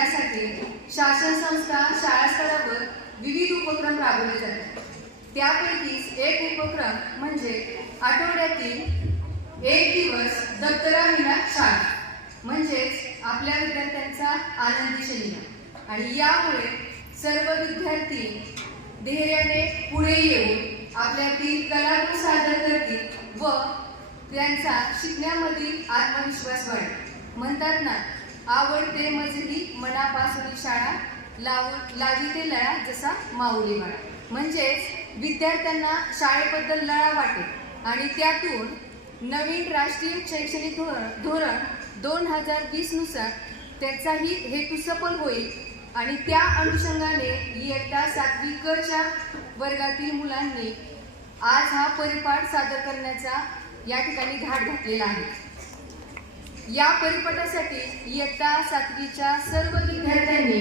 यासाठी शासन संस्था शाळा स्तरावर विविध उपक्रम राबवले जातात. त्यापैकीच एक उपक्रम म्हणजे आठवड्यातील एक दिवस दप्तराविना शाळा, म्हणजेच आपल्या विद्यार्थ्यांचा आनंदी शनिवार. आणि यामुळे सर्व विद्यार्थी धैर्याने पुढे येऊन आपल्यातील कलागुण सादर करतील व त्यांचा शिकण्यामधील आत्मविश्वास वाढेल. म्हणतात ना, आवडते मजली मनापासून शाळा, लाविते लळा जसा माऊली बाळा. म्हणजेच विद्यार्थ्यांना शाळेबद्दल लळा वाटेल आणि त्यातून नवीन राष्ट्रीय शैक्षणिक धोरण 2020 नुसार त्याचाही हेतू सफल होईल. आणि त्या अनुषंगाने इयत्ता 7वी क च्या वर्गातील मुलांनी आज हा परिपाठ सादर करण्याचा या ठिकाणी घाट घातलेला आहे. या परिपाठासाठी इयत्ता 7वीच्या सर्व विद्यार्थ्यांनी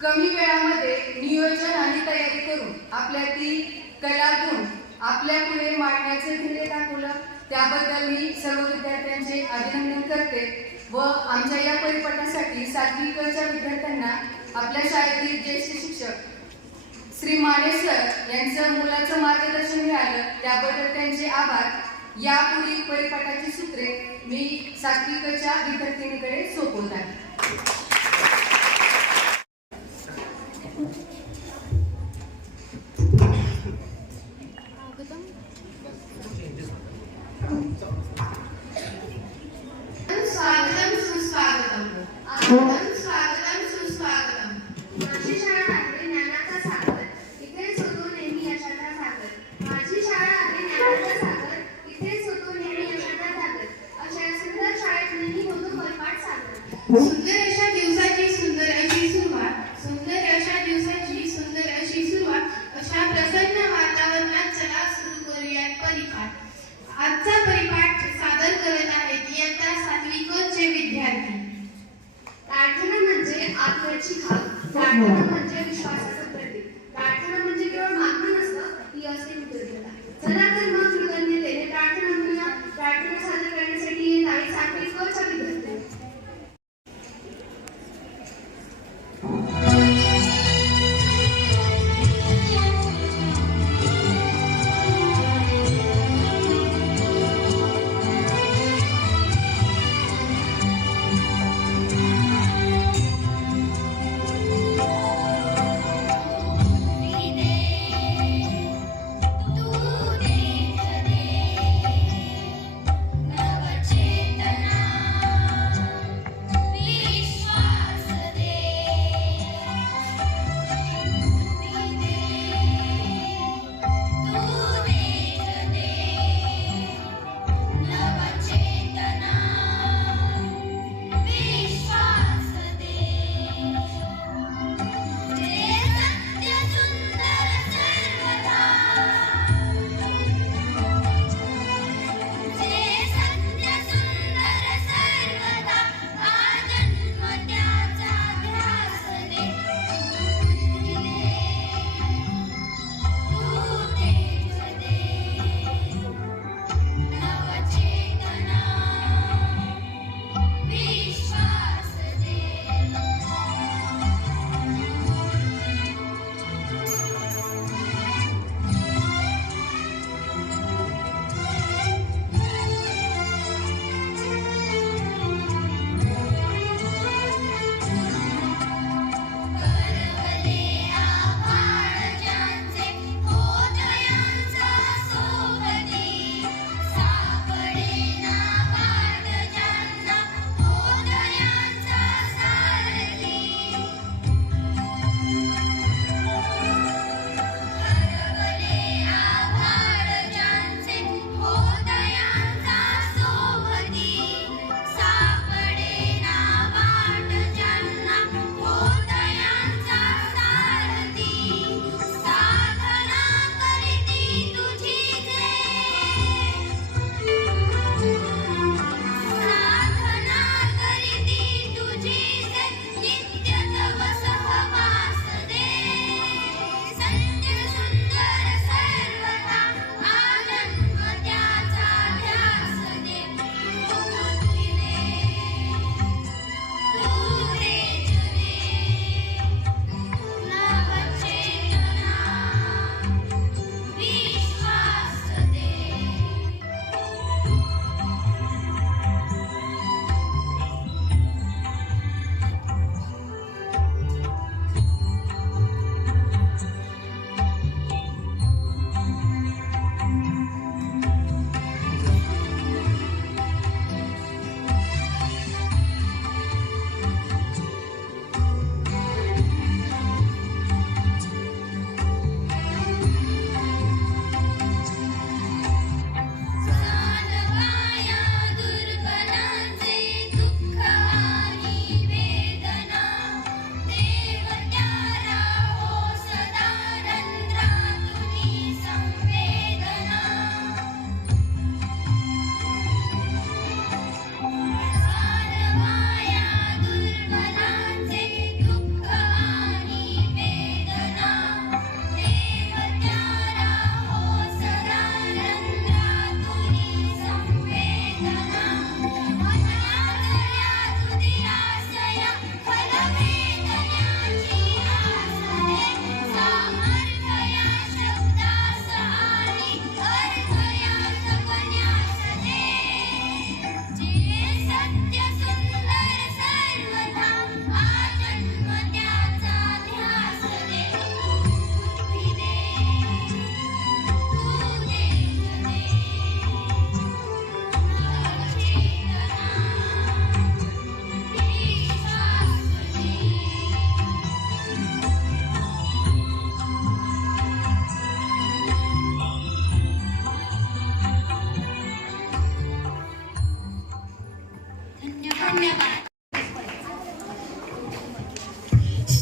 कमी वेळामध्ये नियोजन आणि तयारी करून आपल्यातील कलागुण आपल्या पुढे मांडण्याचे ध्येय दाखवलं. त्याबद्दल मी सर्व विद्यार्थ्यांचे अभिनंदन करते व आमच्या या परिपाठासाठी 7वी क च्या विद्यार्थ्यांना आपल्या शाळेतील ज्येष्ठ शिक्षक श्री माने सर यांचं मुलाचं मार्गदर्शन मिळालं, त्याबद्दल त्यांचे आभार. यापुढील परिपाठाची सूत्रे मी 7वी क च्या विद्यार्थिनीकडे सोपवत आहे. स्वागतम सुस्वागतम. स्वागतम स्वागतम सुस्वागतम. माझी शाळा आहे ज्ञानाचा सागर, इथेच होतो नेहमी यशाचा सागर. माझी शाळा आहे ज्ञानाचा सागर, इथेच होतो नेहमी यशाचा सागर. अशा सुंदर शाळेत नेहमी होतो परिपाठ सागर. सुंदर अशा दिवसाची सुंदर अशी सुरुवात, सुंदर अशा दिवसाची सुंदर अशी सुरुवात. अशा प्रसन्न वातावरणात चला सुरू करूयात परिपाठ. आजचा परिपाठ सादर करत आहेत इयत्ता 7वी क चे विद्यार्थी. प्रार्थना म्हणजे आत्म्याची खाण, प्रार्थना म्हणजे विश्वासाचं प्रतीक, प्रार्थना म्हणजे केवळ मागणं नसतं, ती असते कृतज्ञता. चला तर मग कृतज्ञतेने प्रार्थना म्हणूया. प्रार्थना सादर करण्यासाठी येत आहे 7वी क च्या विद्यार्थी.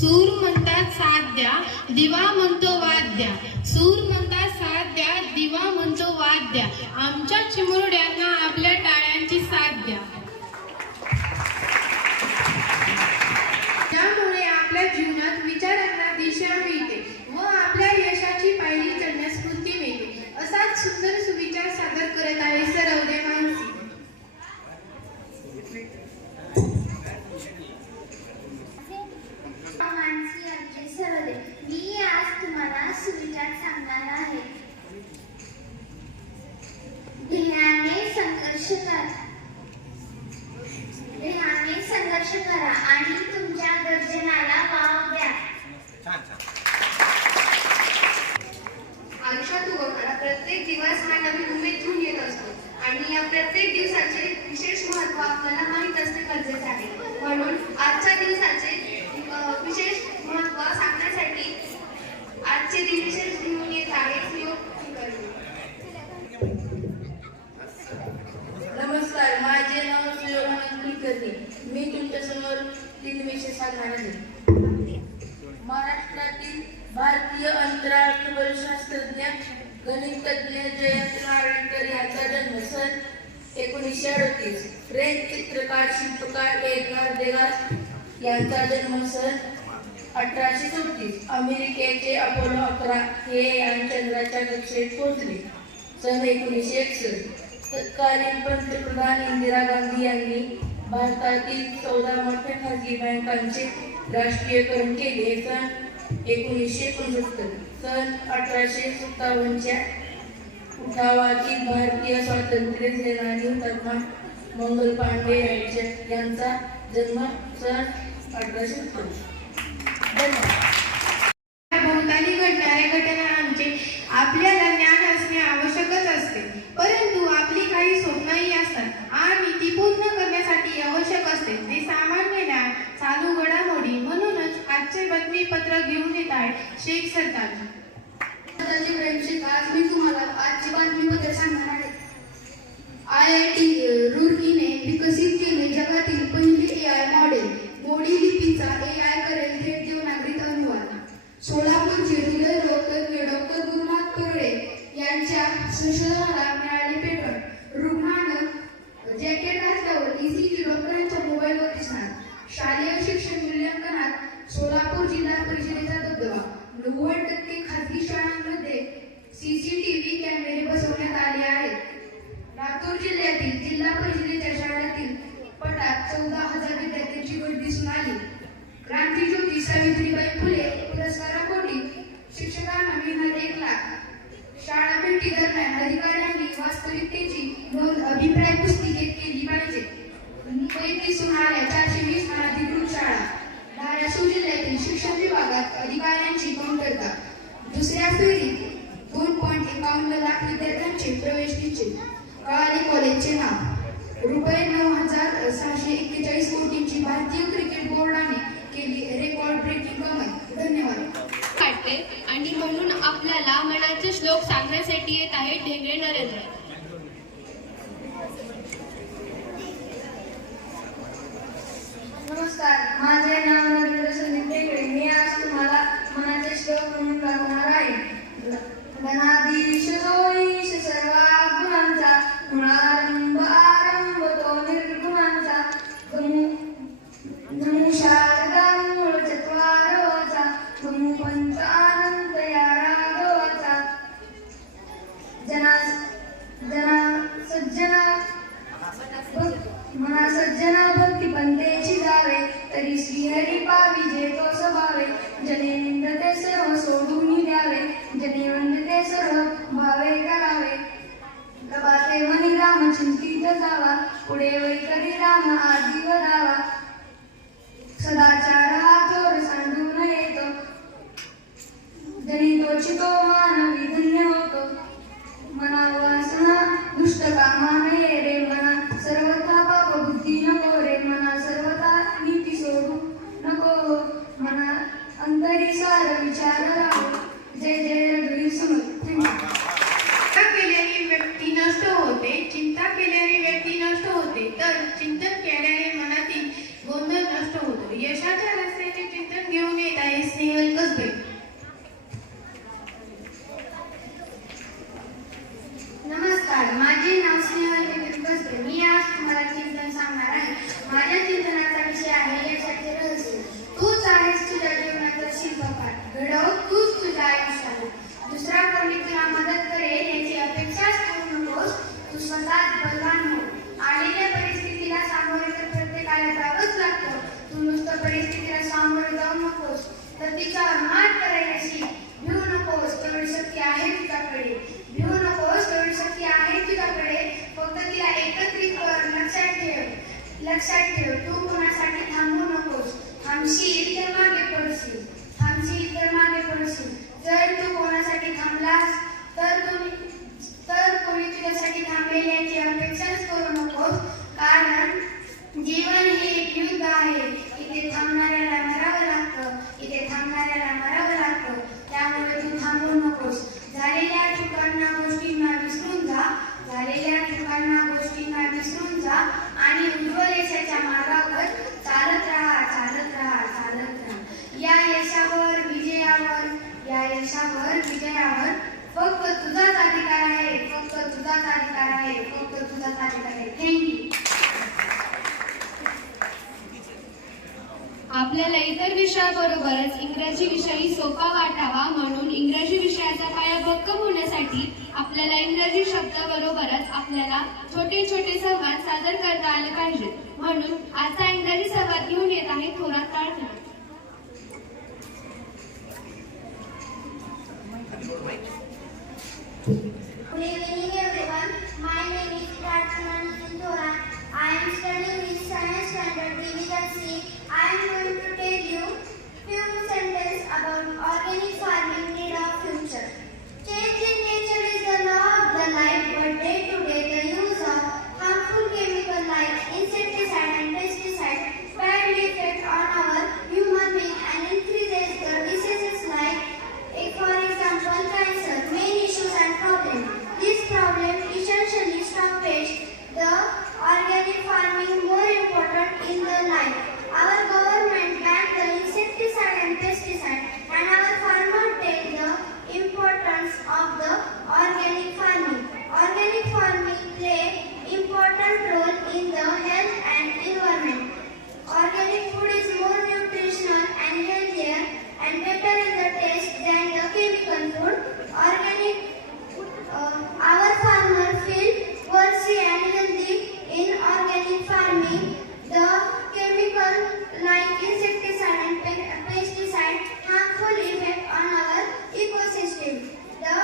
सूर म्हणतात साथ द्या, दिवा म्हणतो वाद द्या. सूर म्हणतात साथ द्या, दिवा म्हणतो वाद द्या. आमच्या चिमुरड्यांना आपल्या टाळ्यांची साथ द्या. त्यामुळे आपल्या जीवनात विचारांना दिशा मिळते व आपल्या यशाची पायरी चढण्यास स्फूर्ती मिळते. असाच सुंदर सुविचार सादर करत आहे सरवदे मानसी. मानसी आमचे सरवदे. मी आज तुम्हाला सुविचार सांगणार आहे. ध्येयाने संघर्ष करा आणि तुमच्या गर्जनाला वाव द्या. आयुष्यात उगवणारा प्रत्येक दिवस हा नवीन उमेद घेऊन येत असतो आणि या प्रत्येक दिवसाचे विशेष महत्त्व आपल्याला माहीत असणे गरजेचे आहे. म्हणून आजच्या दिवसाचे विशेष महत्त्व सांगण्यासाठी आजचे दिवस घेऊन येत आहे योग कुलकर्णी. नमस्कार, माझे नाव सुयोग कुलकर्णी. मी तुमच्यासमोर 3 विषय सांगणार आहे. महाराष्ट्रातील भारतीय अंतराळ खगोलशास्त्रज्ञ गणितज्ञ जयंत नारळीकर यांचा जन्म सन 1938. फ्रेंच चित्रकार शिल्पकार एडगार देगास यांचा जन्म सन 1834. अमेरिकेचे अपोलो 11 हे यान चंद्राच्या कक्षेत पोहोचले सन 1961. तत्कालीन पंतप्रधान इंदिरा गांधी यांनी भारतातील 14 मोठ्या खाजगी बँकांचे राष्ट्रीयकरण केले सन 1969. सन 1857च्या उठावातील भारतीय स्वातंत्र्य सेनानी हुतात्मा मंगल पांडे यांचा जन्म सन 1870. धन्यवाद. भोवताली घडणाऱ्या घटनांचे आपल्याला ज्ञान असणे आवश्यकच असते, परंतु आपली काही स्वप्नही असतात आणि ती पूर्ण करण्यासाठी आवश्यक असते ते सामान्य ज्ञान, चालू घडामोडी. म्हणूनच आजचे बातमीपत्र घेऊन येत आहे शेख सरताज. आज मी तुम्हाला आजची बातमीपत्र सांगणार आहे. IIT रुर्कीने विकसित केले जगातील पहिले AI मॉडेल. मोडी लिपीचा AI करेल थेट देवनागरीत अनुवाद. सोलापूरचे हृदय रोग तज्ञ डॉक्टर गुरुनाथ करडे यांच्या संशोधनाला मिळाले पेटंट. रुग्णानं जॅकेट घातल्यावर ECG डॉक्टरांच्या मोबाईलवर दिसणार. शालेय शिक्षण मूल्यांकनात सोलापूर जिल्हा परिषदेचा दबदबा. 90% खासगी शाळांमध्ये CCTV कॅमेरे बसवण्यात आले आहेत. लातूर जिल्ह्यातील जिल्हा परिषदेच्या शाळेतील पटात 14,000 विद्यार्थ्यांची घट दिसून आली. क्रांतीज्योती सावित्रीबाई फुले पुरस्कारापोटी शिक्षकांना मिळणार 1 लाख. शाळा भेटी दरम्यान अधिकाऱ्यांनी वास्तविकतेची नोंद अभिप्राय पुस्तिकेत केली पाहिजे. मुंबईत दिसून आल्या 420 अनधिकृत शाळा. धाराशिव जिल्ह्यातील शिक्षण विभागात अधिकाऱ्यांची कमतरता. दुसऱ्या फेरीत 2.51 लाख विद्यार्थ्यांचे प्रवेश निश्चित. कळाली कॉलेजचे नाव. रुपये 9,641 कोटींची भारतीय क्रिकेट बोर्डाने केली रेकॉर्ड ब्रेकिंग कमाई. धन्यवाद. वाटते आणि म्हणून आपल्याला मनाचे श्लोक सांगण्यासाठी येत आहे ढेंगळे नरेंद्र. नमस्कार, माझे नाव नरेंद्र संदीप ढेकळे. मी आज तुम्हाला मनाचे श्लोक म्हणून गाणार आहे. गणाधीश जोईश सर्वा गुणांचा, गुणारंभ आरंभ तो निर्गुणांचा. नमो शारदा मूळ चत्वारोचा, नमो पंच अनंत या राघवाचा. जना सज्जना मना सज्जना भक्ती पंथेची जावे, तरी श्रीहरी पाविजे तो स्वभावे. जने निंदते सर्व सोडून द्यावे, जने वंदते सर्व भावे करावे. प्रभाते मनी राम चिंतित जावा, पुढे वैखरी राम आधी वरावा. सदाचार हा थोर सांडून येतो, जनी तोची तो मानवी धन्य होतो. मना वासना दुष्ट कामा नये रे, मना सर्वथा पाप बुद्धी नको रे. मना सर्वथा नीती सोडू नको हो, मना अंतरी सार विचार राहो. जय जय रघुवीर समर्थ. चिंता केल्याने व्यक्ती नष्ट होते, चिंता केल्याने व्यक्ती नष्ट होते, तर चिंतन केल्याने तर तिच्यावर मात करायला शिक. भिवू नकोस, तेवढी शक्ती आहे तुझ्याकडे. भिवू नकोस, तेवढी शक्ती आहे तुझ्याकडे. फक्त तिला एकत्रित कर. लक्षात ठेव, तू कोणासाठी थांबू नकोस. थांबशील तर मागे पडशील. थांबशील तर मागे पडशील. जर तू कोणासाठी थांबलास तर कोणी तुझ्यासाठी थांबेल याची अपेक्षाच करू नकोस. कारण जीवन हे एक युद्ध आहे. इथे थांबणाऱ्याला मरावं लागतं. इथे थांबणाऱ्याला मरावं लागतं. त्यामुळे तू थांबू नकोस. झालेल्या चुकांना गोष्टींना विसरून जा. झालेल्या चुकांना गोष्टींना विसरून जा आणि उज्ज्वल यशाच्या मार्गावर चालत राहा, चालत राहा, चालत राहा. या यशावर विजयावर फक्त तुझाच अधिकार आहे. फक्त तुझाच अधिकार आहे. फक्त तुझाच अधिकार आहे. थँक्यू. आपल्याला इतर विषयाबरोबरच इंग्रजी विषयही सोपा वाटावा म्हणून इंग्रजी विषयाचा पाया भक्कम होण्यासाठी आपल्याला इंग्रजी शब्दाबरोबरच आपल्याला छोटे छोटे संवाद सादर करता आले पाहिजेत. म्हणून आजचा इंग्रजी संवाद घेऊन येत आहे थोरात प्रार्थना. Good evening everyone. My name is Prarthana Thorat. I am studying in Science Standard Division C. I am going to tell you few sentences about organic farming need of future. Change in nature is the law of the life, but day to day the use of harmful chemicals like insecticide and pesticide badly affect on our human being and increases the diseases like, for example, cancer, main issues and problems. This problem essentially stoppage the organic farming more important in the life. Our government banned the insecticide and pesticide, and our farmers take the importance of the organic farming. Organic farming play important role in the health and environment. Organic food is more nutritional and healthier and better in the taste than the chemical food. Our farmers feel worthy and healthy in organic farming. The chemical like insecticide and pesticide harmful effect on our ecosystem. The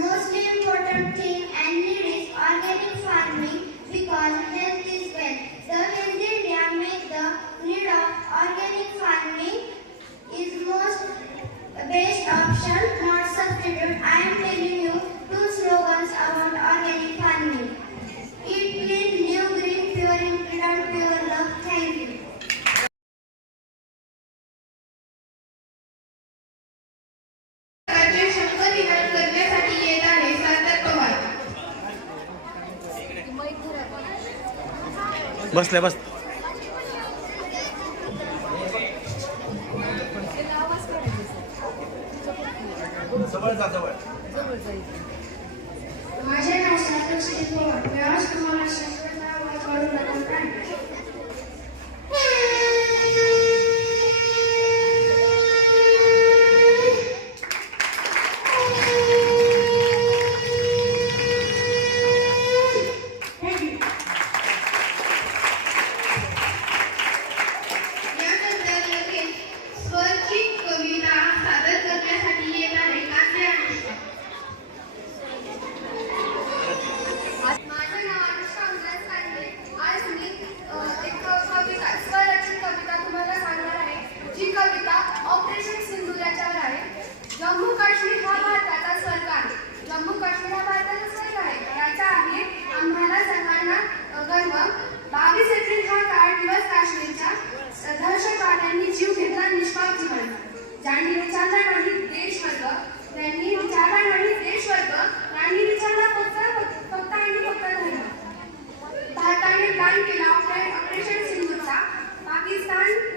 most important thing and need is organic farming because health is wealth. The healthy India make the need of organic farming is most best option, not substitute. I am telling you two slogans about organic farming. Eat clean, live green, pure ingredient, pure love. Thank you. राज्य शब्द विधान करण्यासाठी येत आहे सार्थक पवार. बसले बस. माझे नाव सार्थक श्री पवार. मी आज तुम्हाला शास्त्रज्ञावर काढून दाखवत आहे. यानंतर लगेच स्वरची कविता सादर करण्यासाठी येत आहे कांदे अनुष्का. माझं नाव अनुष्का उल्हास कांदे. आज मी एक कविता स्वरचित कविता तुम्हाला सांगणार आहे. जी कविता ऑपरेशन सिंधूर याच्यावर आहे. जम्मू काश्मीर हा भारताचा स्वर्ग आहे. जम्मू काश्मीर हा भारताचा स्वर्ग आहे. याचा आहे आम्हाला सर्वांना गर्व. 22 एप्रिल हा काळ दिवस काश्मीरच्या दहशतवाद्यांनी जीव घेतला निष्पाप जीवांचा. ज्यांनी विचारला नाही देशवर्ग, त्यांनी विचारला नाही देशवर्ग, त्यांनी विचारला फक्त आणि फक्त धर्म. भारताने प्लॅन केला ऑपरेशन सिंधूरचा. पाकिस्तानात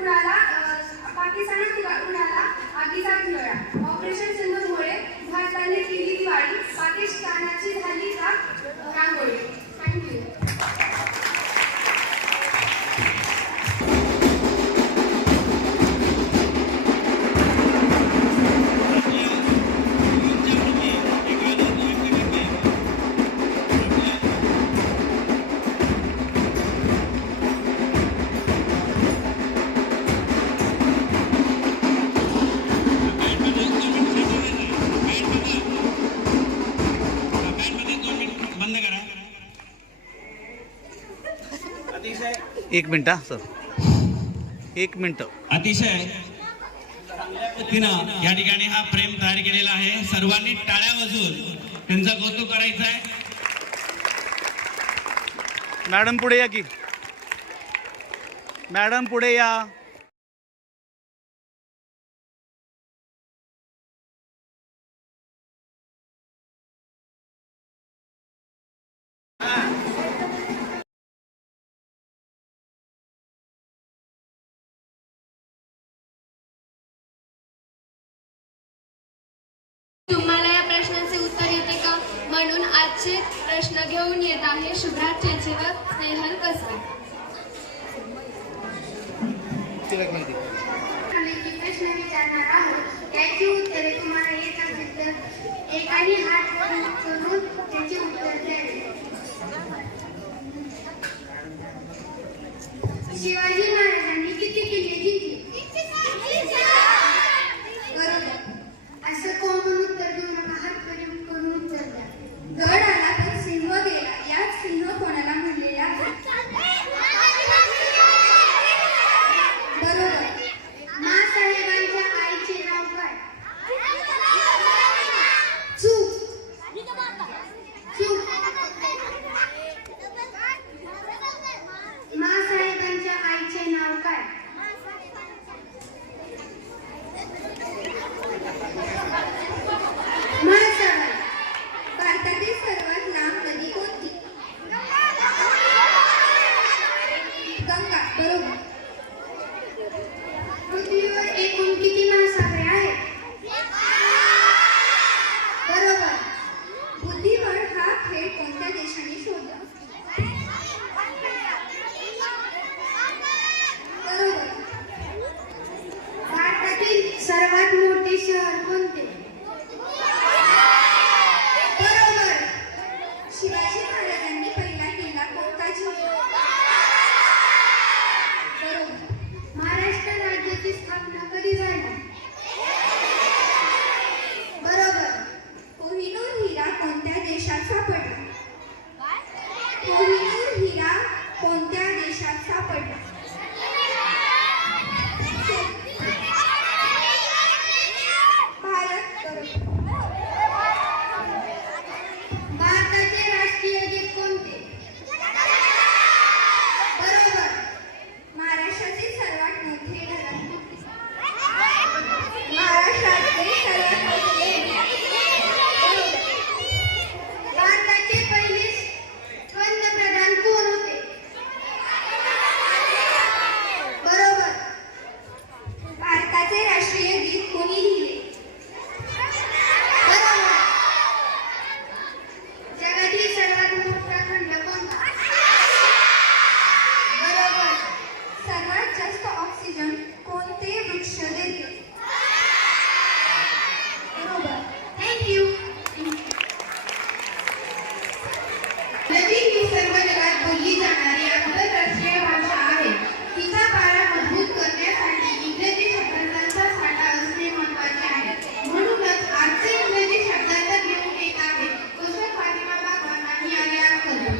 कुणाला आगीचा धुळा. ऑपरेशन सिंधूरमुळे भारताने केली दिवाळी, पाकिस्तानाची झाली का रांगोळी. थँक्यू. एक मिनिट हा सर, एक मिनिट. अतिशय चांगल्या पद्धतीनं या ठिकाणी हा फ्रेम तयार केलेला आहे. सर्वांनी टाळ्या वाजवून त्यांचं कौतुक करायचं आहे. मॅडम पुढे या की, मॅडम पुढे या. तुम्हाला या प्रश्नाचे उत्तर येते का? म्हणून आजचे प्रश्न घेऊन येत आहे शुभ्रा चेचे व स्नेहल कसबे. आम्ही जे प्रश्न विचारणार आहोत त्याची उत्तरे तुम्हाला येत असेल तर एकाने हात करून त्याची उत्तर द्यावी. शिवाजी महाराजांनी किती किल्ले जिंकले? बरोबर. असं कोण उत्तर देऊ नका, हात करून उत्तर द्या. गड आला तर सिंह गेला, यात सिंह कोणाला म्हणलेला आहे? बरोबर. माँसाहेबांच्या आईचे नाव काय? चूक. चूक. माँसाहेबांच्या आईचे नाव काय? महासागर. भारतातील सर्वात लांब नदी कोणती? गंगा. बरोबर. पृथ्वीवर एकूण किती महासागरे आहेत? बरोबर. बुद्धिबळ हा खेळ कोणत्या देशाने शोधला? बरोबर. भारतातील सर्वात मोठे शहर कोणते? बरोबर. शिवाजी महाराजांनी पहिला किल्ला कोणता जिंकला? बरोबर. महाराष्ट्र राज्याची स्थापना कधी झाली? बरोबर. कोहिनूर हिरा कोणत्या देशात सापडला? कोहिनूर हिरा कोणत्या देशात सापडला? भारत. भारताचे राष्ट्रीय गीत कोणते? बरोबर. महाराष्ट्रातील सर्वात मोठे धरण कोणते? महाराष्ट्राचे सर्वात मोठे बरोबर. भारताचे पहिले पंतप्रधान कोण होते? बरोबर. भारताचे राष्ट्रीय गीत कोणी लिहिले? बरोबर. जगातील सर्वात मोठा खंड कोणता? बरोबर. सर्वात जास्त ऑक्सिजन कोणते वृक्ष देते? बरोबर. थँक्यू. नदी ही सर्व जगात बोलली जाणारी आंतरराष्ट्रीय भाषा आहे. तिचा पाया मजबूत करण्यासाठी इंग्रजी शब्दांचा साठा असणे महत्त्वाचे आहे. म्हणूनच आजचे इंग्रजी शब्दांतर घेऊन येत आहे कुशल फातिमा बागवान आणि आलिया खलबी.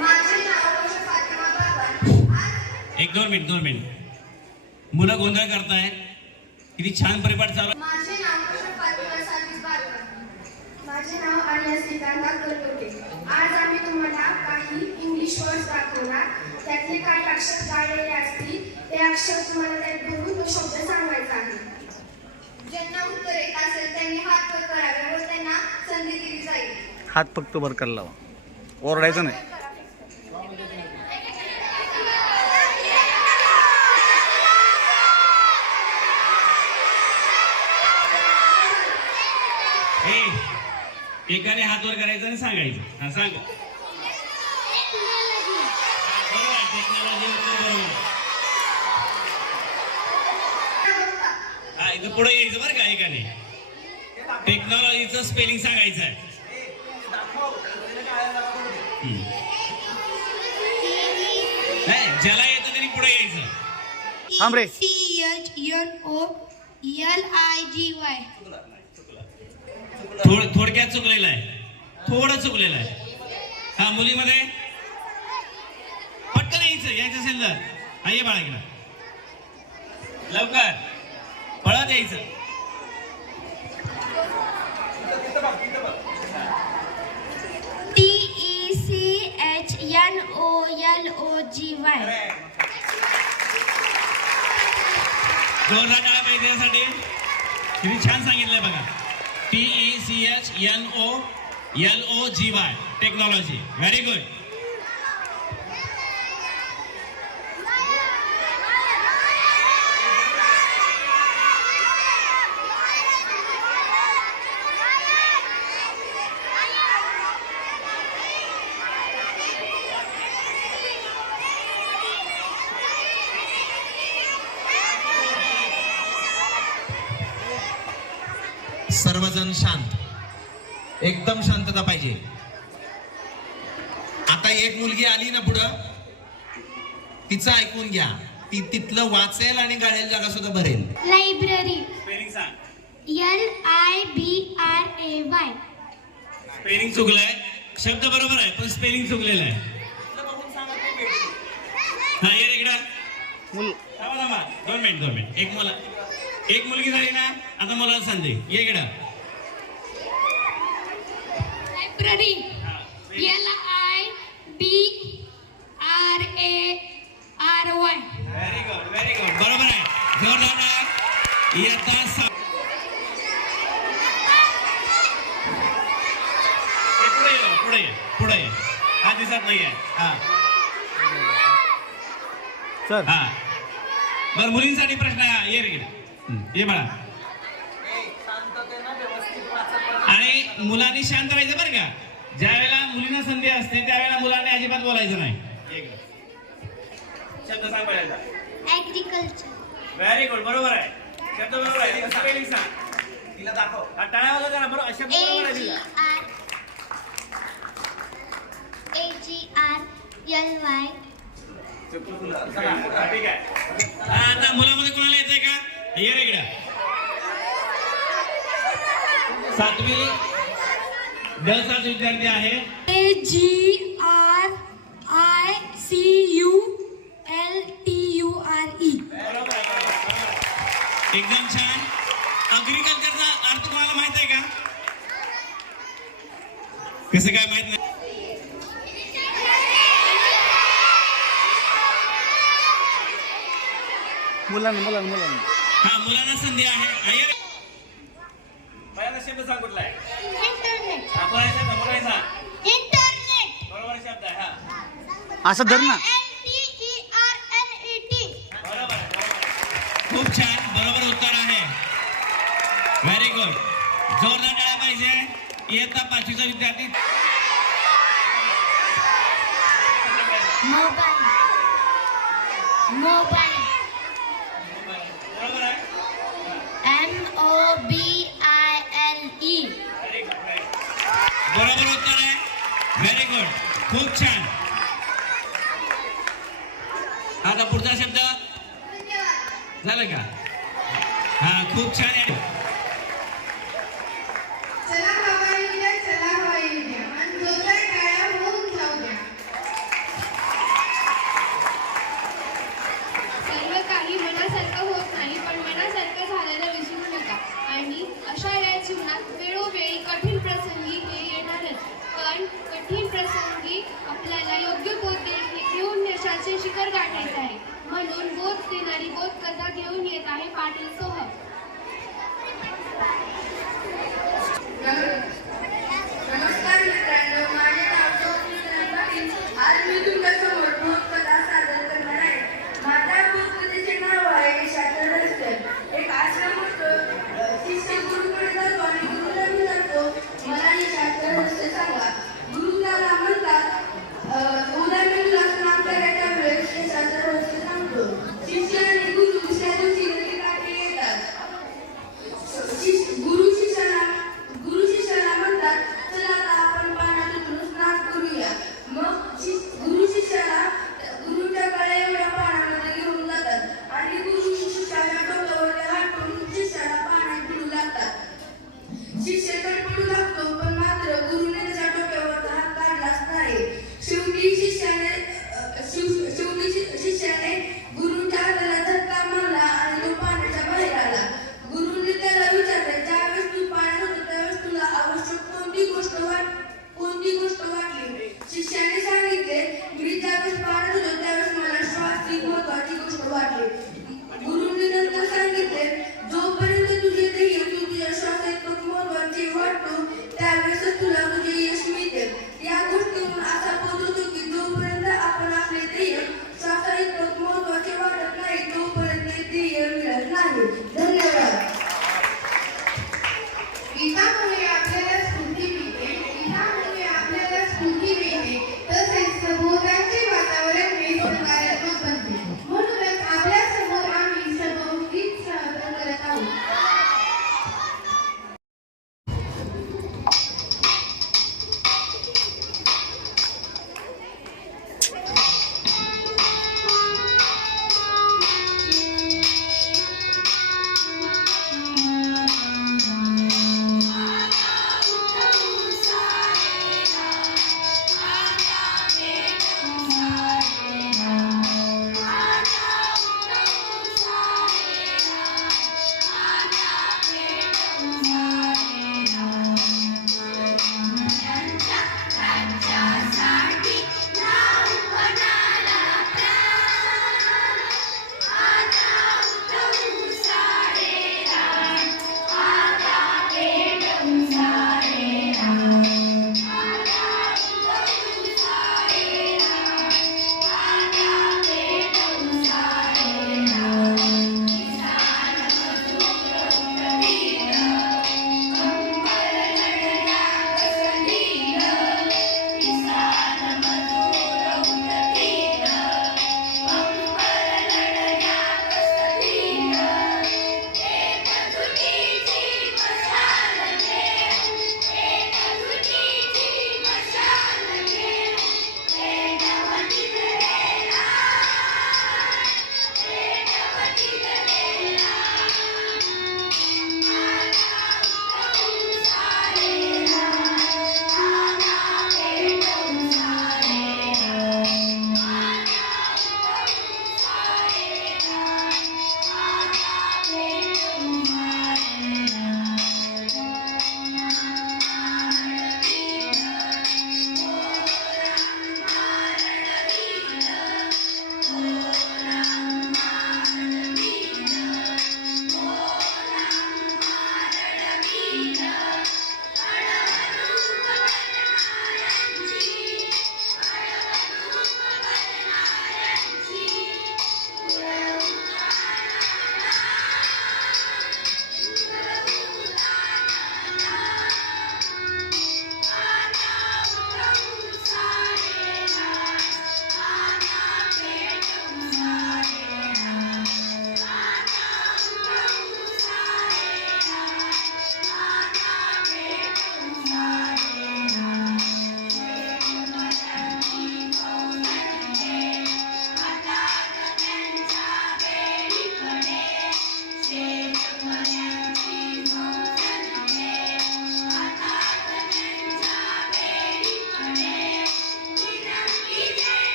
माझे नाव कुशल फातिमा बागवान. आज एक दोन मिनिट मुलं गोंधळ करताय. किती छान परिपाठ चालू आहे. माझे नाव कुशल फातिमा साजिद बागवान. माझे नाव आलिया श्रीकांत करकोटे. आज आम्ही तुम्हाला काही इंग्लिश वर्ड्स दाखवणार. त्यातले काही अक्षर काढलेले असतील. ते अक्षर तुम्हाला त्यात धरून तो शब्द सांगायचा आहे. ज्यांना उत्तर येत असेल त्यांनी हात वर करावे व त्यांना संधी दिली जाईल. हात फक्त वर करायला लावा, ओरडायचं नाही. एकाने हात वर करायचं आणि सांगायचं. हा सांग. बरोबर. टेक्नॉलॉजी बरोबर. हा इथं पुढे यायचं बरं का. एकाने टेक्नॉलॉजीचं स्पेलिंग सांगायचं आहे. नाही ज्याला येतं त्यांनी पुढे यायचं. थांब रे. CHNOLIGY. थोडक्यात चुकलेलं आहे. थोडं चुकलेलं आहे. हा मुलीमध्ये पटकन यायचं असेल तर हा ये बाळा इकडं लवकर पळत यायचं. TECHNOLOGY. जोरदार टाळ्या पाहिजे त्यासाठी. किती छान सांगितलंय बघा. TECHNOLOGY technology. Very good. सर्वजण शांत, एकदम शांतता पाहिजे. आता एक मुलगी आली ना पुढं, तिचं ऐकून घ्या. ती तिथलं वाचेल आणि गाळेल जागा सुद्धा भरेल. लायब्ररी. स्पेलिंग सांग. LIBRAY. स्पेलिंग चुकलंय. शब्द बरोबर आहे पण स्पेलिंग चुकलेलं आहे. हा ये इकडं. थांबा 2 मिनिट. एक मुलगी झाली ना, आता मुलाला संधी. ये इकडं. लायब्ररी. LIBRARY. व्हेरी गुड बरोबर आहे. जोरदार. इयत्ता 6. पुढे ये. हा दिसत नाहीये. हा सर हा बरं मुलींसाठी प्रश्न आहे. ये रे इकडे. ये बाळा. आणि मुलांनी शांत राहायचं बरं का. ज्या वेळेला मुलींना संधी असते त्यावेळेला मुलांनी अजिबात बोलायचं नाही. शब्द सांग पहिल्यांदा. Agriculture. व्हेरी गुड बरोबर आहे. शब्द बरोबर आहे. तिला स्पेलिंग सांग. तिला दाखव. हा टाळ्या वाजवा जरा. बरोबर शब्द बरोबर आहे तिला. AGRLY. ठीक आहे. आता मुलामध्ये कोणाला येतंय का. ये रे इकडं. 7वी ड चा विद्यार्थी आहे. AGRICULTURE. एकदम छान. अग्रिकल्चरचा अर्थ तुम्हाला माहित आहे का. कसं काय माहित नाही. मुलांना हा मुलांना संधी आहे. पहिला शब्द सांग कुठला आहे. Internet. आपण शब्द बोलायचा. Internet. बरोबर शब्द आहे. हा असं धर ना. INTERNET. बरोबर आहे. खूप छान बरोबर उत्तर आहे. Very good. जोरदार टाळ्या पाहिजे. इयत्ता 5वीचा विद्यार्थी. Mobile. बरोबर आहे. MOBILE. बरोबर उत्तर आहे. Very good. खूप छान. आता पुढचा शब्द झालं का. हा खूप छान आहे. चला बाबा इंडिया, चला हवाई इंडिया. आणि जोरदार टाळ्या होऊन जाऊ द्या. सर्व काही मनासारखं होत नाही, पण मनासारखं झालेलं विसरू नका. आणि अशा या जीवनात वेळोवेळी कठीण प्रसंगी हे येणारच. पण कठीण प्रसंगी आपल्याला योग्य बोध घेऊन यशाचे शिखर गाठायचे आहे. म्हणून बोध देणारी बोध कथा घेऊन येत आहे पाटील सोहम. नमस्कार मित्रांनो, माझे नाव ज्योती पाटील. आज मी तुमच्यासमोर बोधकथा सादर करणार आहे. माझ्या बोधकथेचे नाव आहे शास्त्र रस्ते. एक आश्रम होतं. शिष्य गुरुकडे जातो आणि गुरुला विचारतो, मला हे शास्त्र रस्ते सांगा. गुरु त्याला म्हणतात, उद्या मी तुला स्नान करायच्या वेळेस हे शास्त्र रस्ते सांगतो. शिष्य आणि गुरु दुसऱ्या दिवशी नदीकाठी येतात.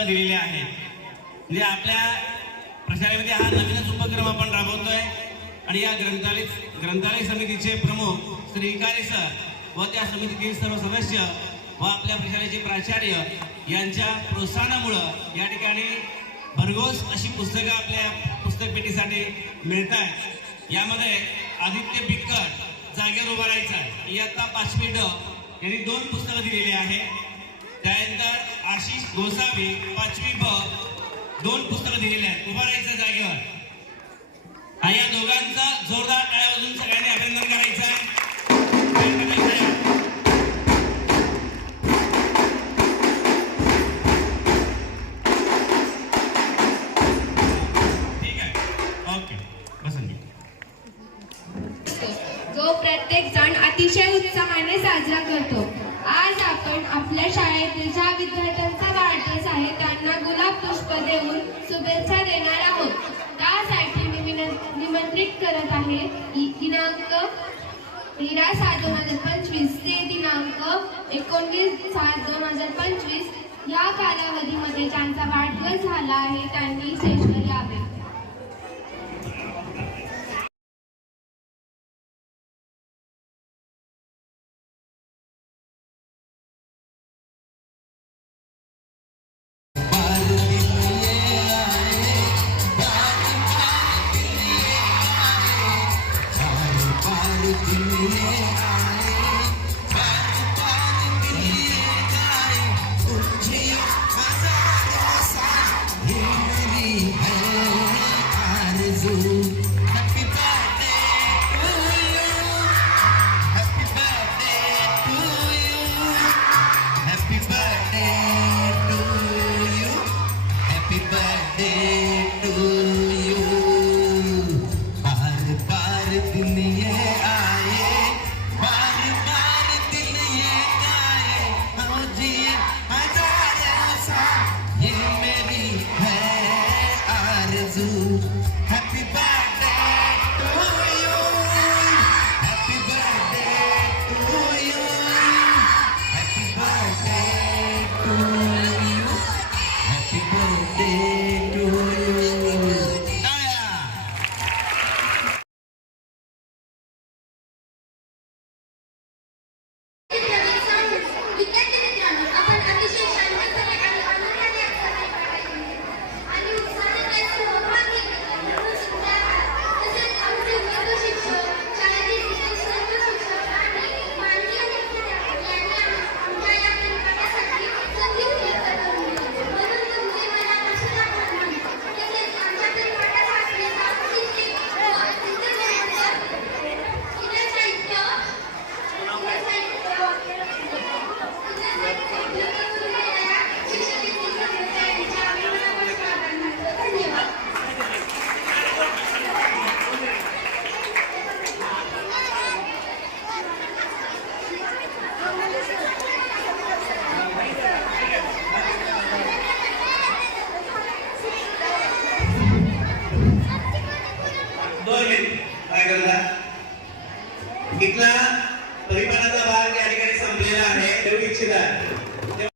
पुस्तकं दिलेली आहेत. म्हणजे आपल्या प्रशालेमध्ये हा नवीनच उपक्रम आपण राबवतोय आणि या ग्रंथालय समितीचे प्रमुख श्री इकारे सर व त्या समितीतील सर्व सदस्य व आपल्या प्रशालेचे प्राचार्य यांच्या प्रोत्साहनामुळं या ठिकाणी भरघोस अशी पुस्तकं आपल्या पुस्तक पेटीसाठी मिळत आहेत. यामध्ये आदित्य बिक्कट जागेवर उभा राहायचा इयत्ता 5वी ड यांनी 2 पुस्तकं दिलेली आहेत. त्यानंतर आशिष गोसावी 5वी ब 2 पुस्तकं दिलेली आहेत. उभा राहायचं जागेवर. या दोघांचं जोरदार टाळ्या वाजवून सगळ्यांनी अभिनंदन करायचं आहे. ठीक आहे, ओके, बसून घ्या. जो प्रत्येक जण अतिशय उत्साहाने साजरा करतो. आज आपण आपल्या शाळेतील ज्या विद्यार्थ्यांचा वाढदिवस आहे त्यांना गुलाब पुष्प देऊन शुभेच्छा देणार आहोत. त्यासाठी मी निमंत्रित करत आहे दिनांक 13/7/2025 ते दिनांक 19/7/2025 या कालावधीमध्ये ज्यांचा वाढदिवस झाला आहे त्यांनी स्टेजवर यावे. Zoo.